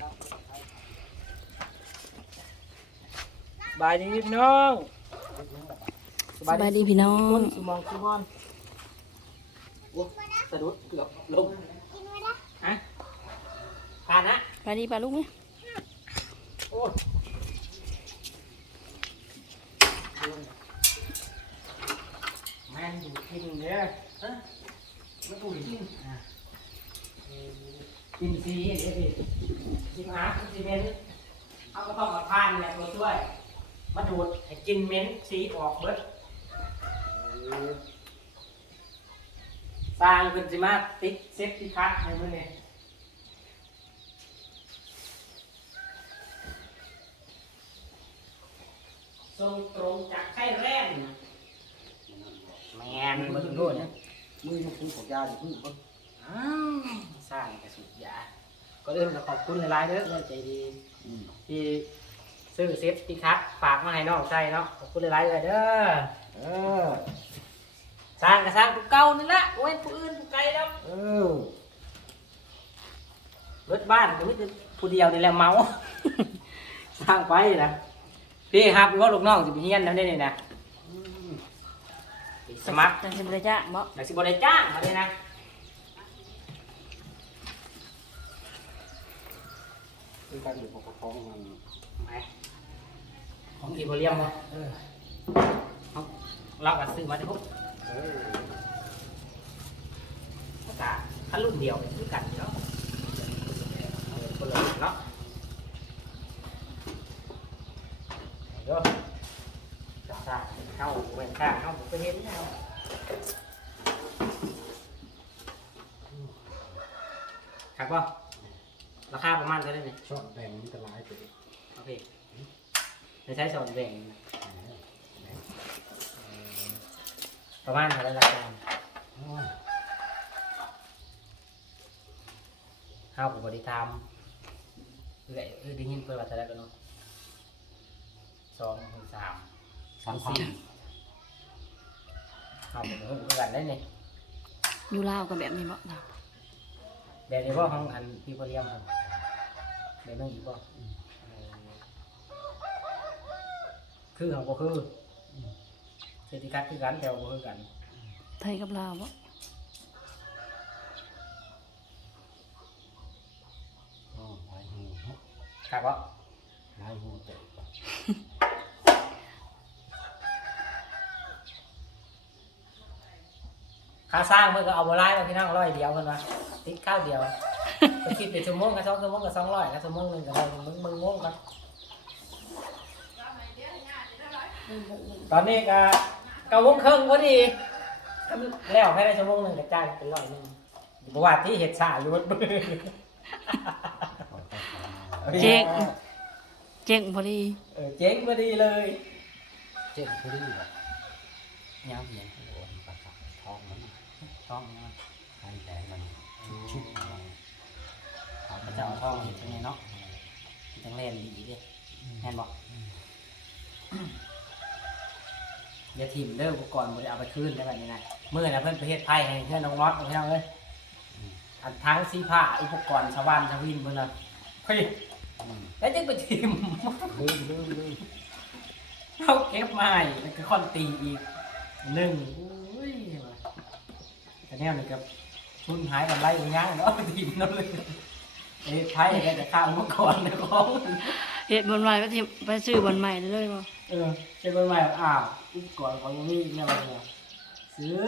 สบายดีพี่น้องสบายดีพี่น้องสมองสุมอนโอ้สะดุดเกือบลงฮะผ่านนะสบายดีป่ะลูกเนี่ยโอ้แม่นอยู่กินเด้อฮะมาดูกินอะ กินซีเด้อพี่กินอากินซีเมนต์เอาก็ต้องมาทานเนี่ยตัวช่วย มาดูดให้กินเม้นซีออกเบิดสร้างเป็นสิมาติดเซฟตี้คัทในมือเนี่ยส่งตรงจากไข่แร่มแมนมาถึงโน่นนี่ยมือยังคุ้มของยาอยู่พึ่งเพิ่ง อ้าวสร้างกระสุนยาก็เริ่มขอบคุณหลายๆเด้อใจดีที่ซื้อเซฟตี้คัทฝากมาให้น้องใส่เนาะขอบคุณหลายๆเลยเด้อเออสร้างก็สร้างผู้เก่านี่แหละโอ้ยผู้อื่นผู้ไกลแล้วเออรถบ้านก็มีแต่ผู้เดียวนี่แหละเมา สร้างไปนะพี่ครับว่าลูกน้องสิไปเฮียนนั่นได้นี่นะสมัครจังสิบระจ้างบ่แต่สิบได้จ้างมาเลยนะ คือการอยู่ปกครองมันไหมของอีโบเลียมบ่เออเอาเราก็ซื้อมาได้ปุ๊บเออกะคันรุ่นเดียวคือกันเนาะเออคนละรุ่นเนาะเดี๋ยวจะสร้างเข้าเว้นข้างเข้าไปเห็นแล้วครับป่ะราคาประมาณเท่าไหร่เนี่ย ชอบแบ่งมันจะร้ายไปดิ โอเคจะ ใช้สอนแบ่งประมาณเท่าไหร่ราคาโอ้ยข้าวกับบริธรรมเอ้ยเอ้ยได้ยินเปิดว่าเท่าไหร่กันเนาะสองถึงสามสามพันข้าวกับเพื่อนกันได้เนี่ยอยู่ลาวก็แบบนี้บ่แบบนี้ว่าของอันพี่พเรียมครับแบบนั้นอีกบ่ คือของก็คือเศรษฐกิจคือกันแต่ว่าบ่คือกันไทยกับลาวบ่โอ้หลายหูเนาะครับว่าหลายหูเตะค่าสร้างเพื่อนก็เอาโบราณมาพี่น้องร้อยเดียวเพื่อนว่าติดข้าวเดียว ไปคิดเป็นชั่วโมงกับสองชั่วโมงกับสองร้อยกับชั่วโมงหนึ่งกับร้อยมึงมึงงงกัน ตอนนี้ก็เก้าโมงครึ่งพอดีแล้วให้ได้ชั่วโมงหนึ่งกับจ่ายเป็นร้อยหนึ่งบวาที่เห็ดสาอยู่บนมือขอตัดขาเจ๊งเจ๊งพอดีเออเจ๊งพอดีเลย เจ็บพอดีเหรอยังเพียนโอ้ยปลาขาวทองมันต้องนะไข่แดงมันชุบๆมันพระเจ้าเอาทองเห็นจังไงเนาะจังเล่นดีดิแม่นบอก อย่าถิ่มเด้ออุปกรณ์บ่ได้เอาไปคืนได้แบบนี้นะเมื่อนะเพื่อนไปเฮ็ดไพ่ให้เพื่อนน้องมอสเอาไปเอาเลยอันทั้งสีผ้าอุปกรณ์ชาวบ้านชาววินเพื่อนน่ะเฮ้ยแล้วจะไปถิ่มลืมลืมลืมเขาเก็บมาให้แล้วก็ค่อนตีอีกหนึ่งอุ้ยว่ะแต่แนวนี่กับทุนหายกับไรอย่างเงี้ยเนาะไปถิ่มนั่นเลยเอ้ยไพ่ได้แต่ข้าวอุปกรณ์ในของเฮ็ดบนใหม่ไปที่ไปซื้อบนใหม่ได้เลยบ่เออเป็นใบใหม่อ้าวอุปกรณ์ของนี่เนี่ยอะไรเนี่ยซื้อ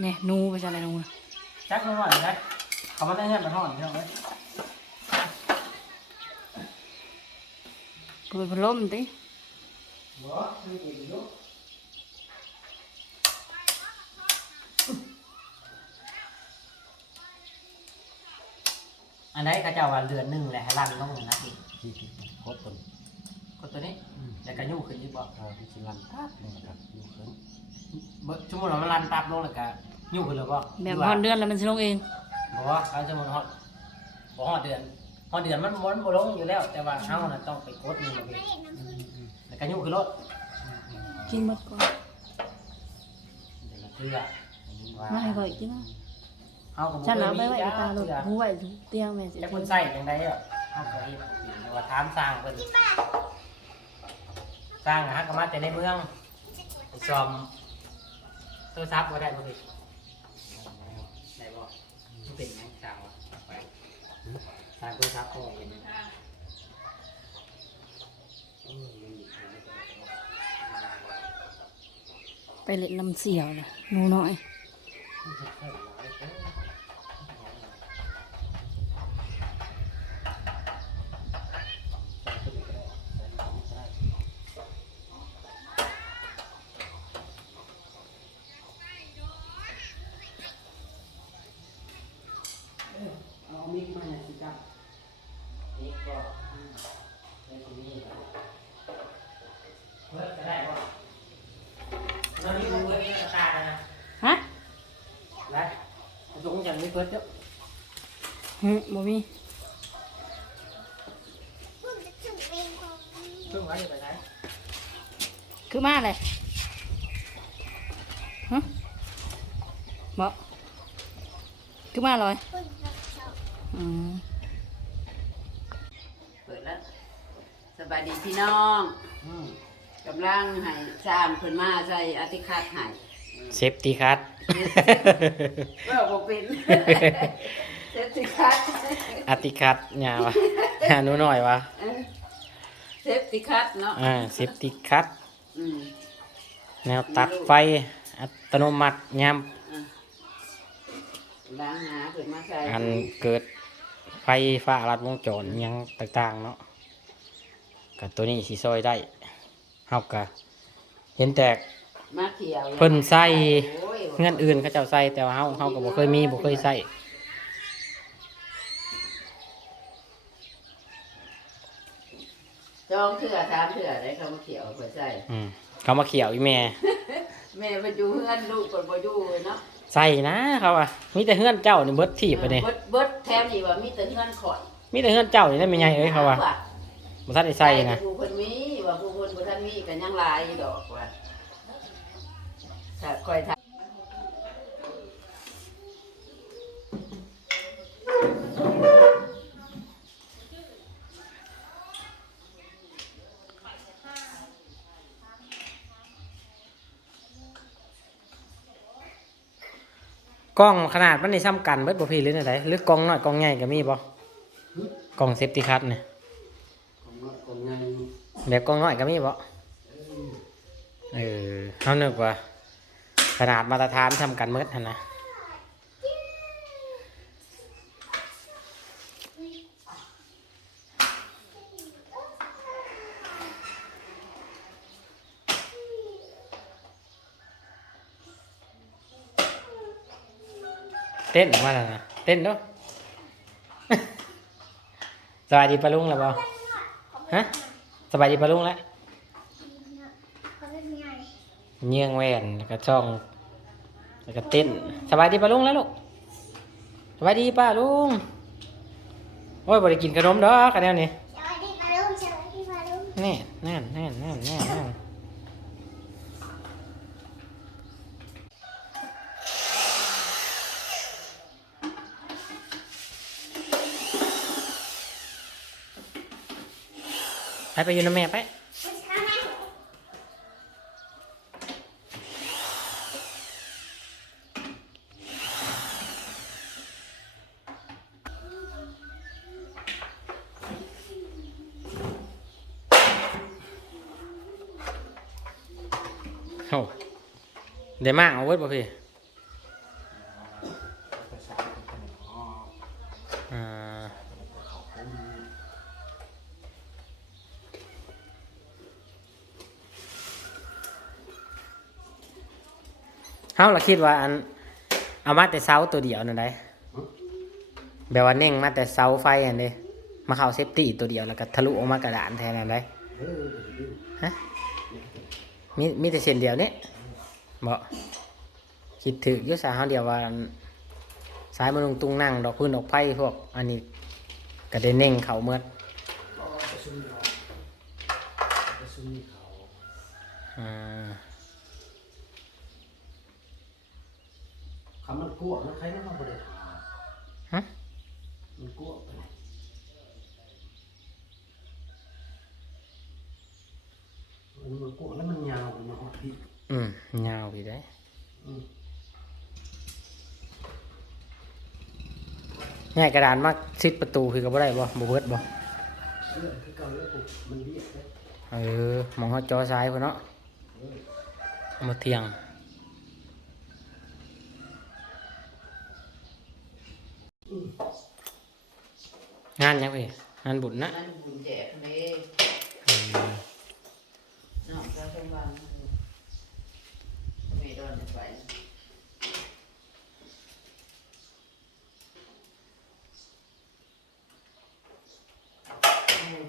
แน่หนูไปจังได๋หนูน่ะจักหน่อยนะเขามาได้เงินมาทอดพี่น้องเลยเปิดพัดลมติบ่ซื้อไปอยู่อันไหนก็จะว่าเดือนหนึ่งแหละให้รันลงนะพี่ที่ ที่โคตรต้นก็ตัวนี้แต่ก็ยุ่งขึ้นอยี่บ่เออที่สิลันตัดเลยนะครับอยู่เพิ่นเบิ่งชั่วโมงละมันรันตับลงแล้วก็ยุ่งขึ้นเลยบ่แบบฮอดเดือนแล้วมันสิลงเองบ่ว่าเขาชั่วโมงฮอดบ่ฮอดเดือนฮอดเดือนมันมันบ่ลงอยู่แล้ว แต่ว่าเฮาน่ะต้องไปกดนี่มาพี่อืมอืมแล้วก็ยุ่งขึ้นรถกินหมดก่อนเดี๋ยวเราเพื่อมาให้ก่อยกินนะเฮาก็บ่ฉันเคยเอามีไปไว้จ้าตาลเทื่งอหูไว้เตียงแม่สิแล้วคนใส่จังได๋อะเฮาก็เฮ็ดบ่เป็นแต่ ว่าถามสร้างเพิ่นสร้างนะฮะก็มาแต่ในเมืองไปซ่อมโทรศัพท์บ่ได้บ่พี่ได้บ่มันเป็นหยังสร้างวะไปสร้างโทรศัพท์ก็บ่เป็นหยังไปเล่นลำเสียวน่ะหนูน้อยเอามิกมาหน่อยสิครับมิกก็อืมในตรงนี้ครับเปิดก็ได้บ่เรามีมือเปิดมีราคานะ ฮะ ได้เอาตรงอย่างนี้เปิดเจ้าฮึบ่มีเพิ่งไว้อยู่ไปไหนคือมาเลยฮะบ่คือมาเลยอืมเปิดแล้วสบายดีพี่น้องอืมกำลังให้สร้างเพิ่นมาใส่อธิคาตให้เซฟตี้คัทเว่าบ่เป็นเซฟติคัตอติคัทยาวะหาหนูหน่อยวะเออเซฟติคัตเนาะอ่าเซฟตี้คัทอืมแนวตัดไฟอัตโนมัติยามล้างหาเพิ่นมาใส่อันเกิดไฟฟ้ารัดวงจรอิหยังต่างๆเนาะกับตัวนี้สีซอยได้เฮากะเห็นแต่มาเขียวเพิ่นใส่โอ้ย เงื่อนอื่นเขาเจ้าใส่แต่ว่าเฮาเฮาก็บ่เคยมีบ่เคยใส่จองเถื่อถามเถื่อได้เขามาเขียวเพิ่นใส่อืมเขามาเขียวอีแม่ แม่เพิ่นอยู่เฮือนลูกเพิ่นบ่อยู่เนาะใส่นะเขาอะมีแต่เฮือนเจ้านี่เบิดถีบไปนี่เบิดเบิดแถวนี้ว่ามีแต่เฮือนข่อยมีแต่เฮือนเจ้านี่ได้ไม่ใหญ่เอ้ยเขาว่าบ่ทันได้ใส่นะผู้เพิ่นมีว่าผู้เพิ่นบ่ทันมีก็ยังหลายอยู่ดอกว่าถ้าค่อยท กล้องขนาดมันนี่ซ้ำกันเบิดบ่พี่หรือไดหรือกล้องน้อยกล้องใหญ่ก็มีบ่กล้องเซฟตี้คัทนี่คนงานแบบกล้องน้อยก็มีบ่เออเฮานึกว่า ขนาดมาตรฐานซ้ำกันเบิดหั่นนะ เต้นออกมาแล้วนะเต้นเด้อสบายดีปะลุงแล้วบ่ฮะสบายดีปะลุงแล้วเงี้ยงแหวนแล้วก็ช่องแล้วก็เต้นสบายดีปะลุงแล้วลูกสบายดีป้าลุงโอ้ยบ่ได้กินขนมดอกกันแนวนี้สวัสดีปาลุงสวัสดีปาลุงแน่แน่แน่แน่แน่ ไปไปอยู่นะแม่ไปโอ้เดี๋ยวมากเอาเวิร์ดป่ะพี่อ่าเฮาล่ะคิดว่าอันเอามาแต่เสาตัวเดียวนั่นได้แบบว่าเน่งมาแต่เสาไฟอันนี้มาเข้าเซฟตี้ตัวเดียวแล้วก็ทะลุออกมากระดานแทนอันได้ฮะมีมีแต่เส้นเดียวนี่บ่คิดถึกอยุสาเฮาเดียวว่าสายมันลงตุงนั่งดอกพื้นดอกไผ่พวกอันนี้ก็ได้เน่งเขาเมื่อเขาประชุมเขาอ่า คำมันกลัวมันใครนั่นมาบริหารฮะมันกลัวไปมันมันกลัวแล้วมันยาวมันมาหอดพี่อืมยาวพี่ได้อืมง่ายกระดานมากซิดประตูคือก็บ่ได้บ่บ่เบิดบ่เรื่องคือเก่าแล้วกูมันเรียกเลยเออมองเขาจอซ้ายพุ่นเนาะเอามาเทียง งานยังพี่งานบุญนะนั่นบุญแจกเลยน้องก็ช่างบ้านไม่โดนไป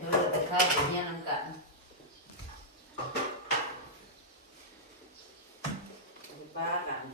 เธอไปเข้าไปป้ากัน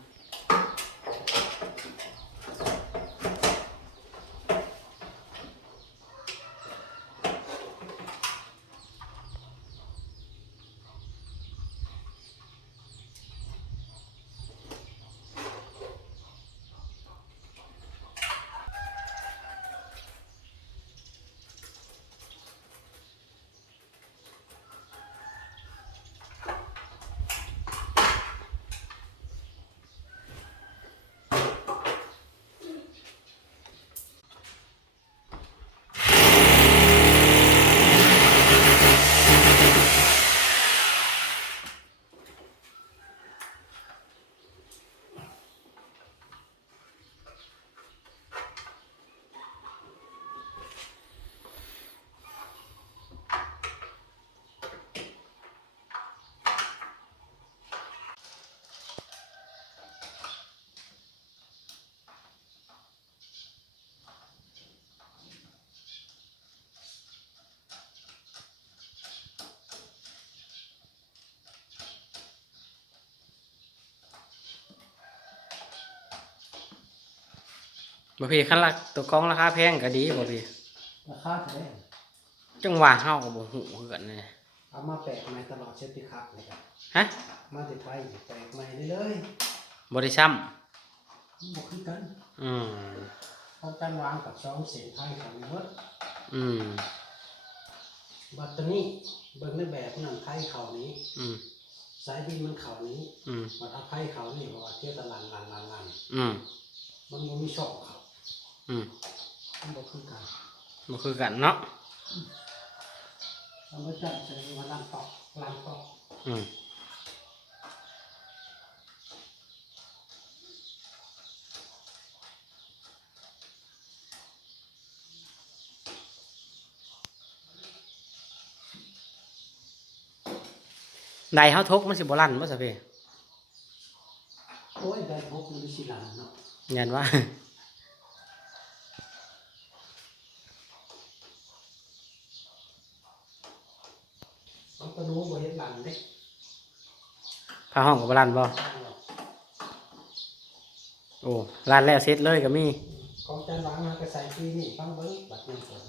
บ่พี่คันละตัวกล้องราคาแพงก็ดีบ่พี่ราคาเท่าไหร่จังหวะเฮาก็บ่ฮู้คือกันนี่เอามาแปะใหม่ตลอดเซฟตี้คัพเลยครับฮะมาติดไทยแปะใหม่เลยบ่ได้ซ้ำๆบอกคือกัน อืมเอาการวางกับสองเสียงไทยของเบิดอืมบัตเตอรี่เบิ่งในแบบนั่นไทยเขานี้ อืมสายดินมันเขานี้ อืมบัตรเอาไทยเขานี่ว่าเที่ยวตลาดลันลันลันอืมมันบ่มีช่องเขา อืมมันบอกคือกันบ่คือกันเนาะเอามาจัดใส่มาลันตอกลันตอกอืมใดเฮาทกมันสิบ่ลั่นบ่ซะพี่โอ้ยได้พบมันสิลันเนาะยันว่า เอาตะนูบ่เห็นลันเด้พาห้องก็บ่ลั่นบ่โอ้ลั่นแล้วเสร็จเลยก็มีของจันวางมาก็ใส่ที่นี่ฟังเบิ่งบัตรยังฝน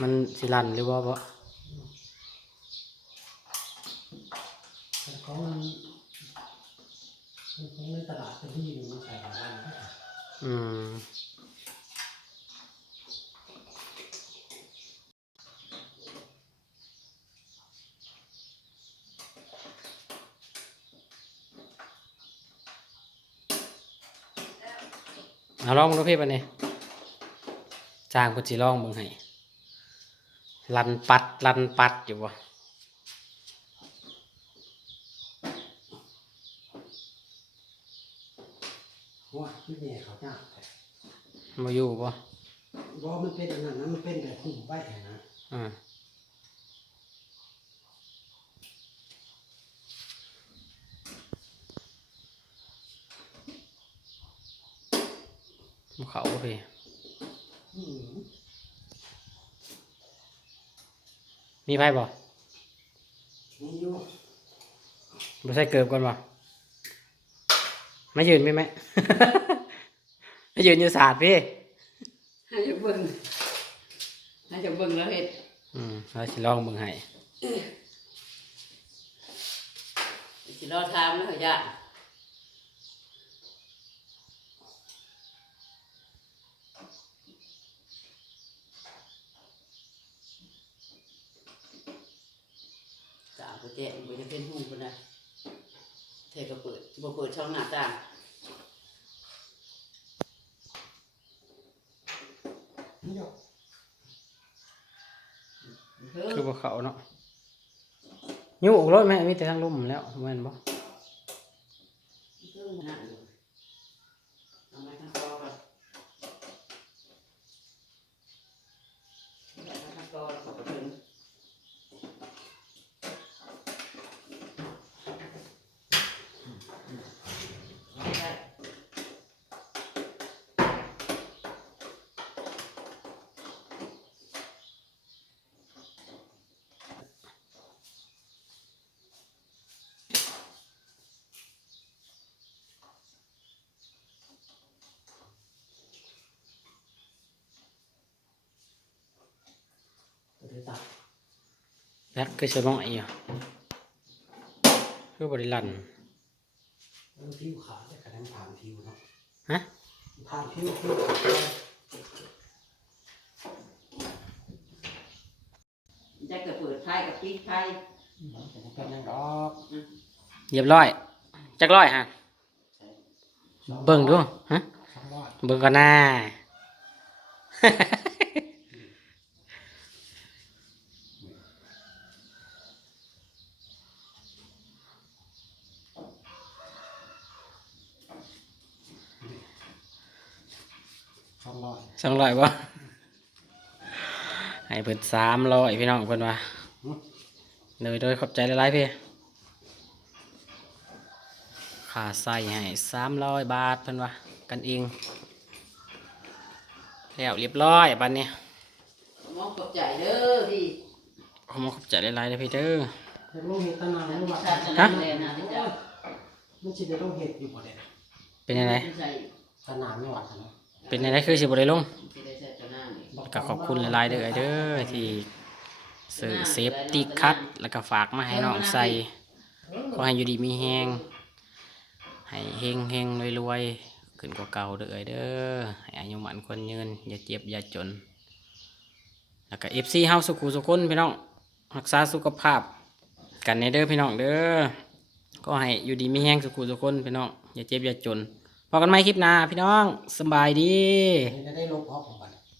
มันสิลั่นหรือบ่บ่แต่ของมันมันของในตลาดจะที่อยู่มันใส่ลันเด้อืม เอาลองมึงดูพี่ปะเนี่ยจ้างกูจีลองมึงให้ลันปัดลันปัดอยู่วะว่าที่นี่เขายากแต่มาอยู่ปะบ่มันเป็นอันนั้นนะมันเป็นแบบหุ่มไว้นะอ่า ภูเขาปะพี่อืมมีไพ่บ่มีอยู่บ่ใส่เกิบก่อนบ่ไม่ยืนไหมไหมไม่ยืนอยู่ศาสตร์พี่ให้จะเบิ่งให้จะเบิ่งแล้วเฮ็ด อืมเราสิลองมึงให้สิรอถามแล้วเขาย่าน จ้งบ่จะเป็นหูปานใดเทก็เปิดบ่เปิดช่องหน้าต่างนี่ดอกเฮ้ยคือบ่เขาเนาะยู่รถแม่มีแต่ทางลมแล้วแม่นบ่เพิ่งนั่นอยู่เอาไม้ทั้งกอก่อนเอาไม้ทั้งกอแล้วก็ถึงได้ ตัวที่ตัดแล้วคือสิน้อยอยู่คือบ่ได้ลั่นแล้วผิวขาวแต่กระนั้นผ่านผิวเนาะฮะผ่านผิวผิวขาวจะเกิดเปิดไฟกับปิดไฟแต่ไม่เป็นยังดอกเรียบร้อย จักร้อยฮะเบิ่งดูฮะสองร้อยเบิ่งก่อนหน้า ส องร้อยสองร้อยบ่ให้เพิ่นสามร้อยพี่น้องเพิ่นว่าโดยโดยขอบใจหลายๆพี่ค่าใส่ให้สามร้อยบาทเพิ่นว่ากันเองแล้วเรียบร้อยบัดนี้มองกบใจเด้อพี่ขอมาขอบใจหลายๆเด้อพี่เด้อเห็ดลูกเห็ดตะนานอันลูกนี้ว่าชาตินั้นเลยนะที่จะมันจะได้ลูกเห็ดอยู่บ่ได้เป็นยังไงใส่ตะนานไม่หวานนะ เป็นยังไงคือสิบ่ได้ลงที่ได้ใส่ตัวหน้านี่ก็ขอบคุณหลายๆเด้อไอ้เด้อที่ซื้อเซฟตี้คัทแล้วก็ฝากมาให้น้องใส่ขอให้อยู่ดีมีแฮงให้เฮงเฮงรวยรวยๆขึ้นกว่าเก่าเด้อไอ้เด้อให้อายุหมันคนยืนอย่าเจ็บอย่าจน แล้วก็ FC เฮาสุขุสุคนพี่น้องรักษาสุขภาพ กันในเด้อพี่น้องเด้อก็ให้อยู่ดีมีแฮงสุขุสุคนพี่น้องอย่าเจ็บอย่าจน พอกันไหมคลิปหน้าพี่น้องสำบายดี จะได้ลบออกของมัน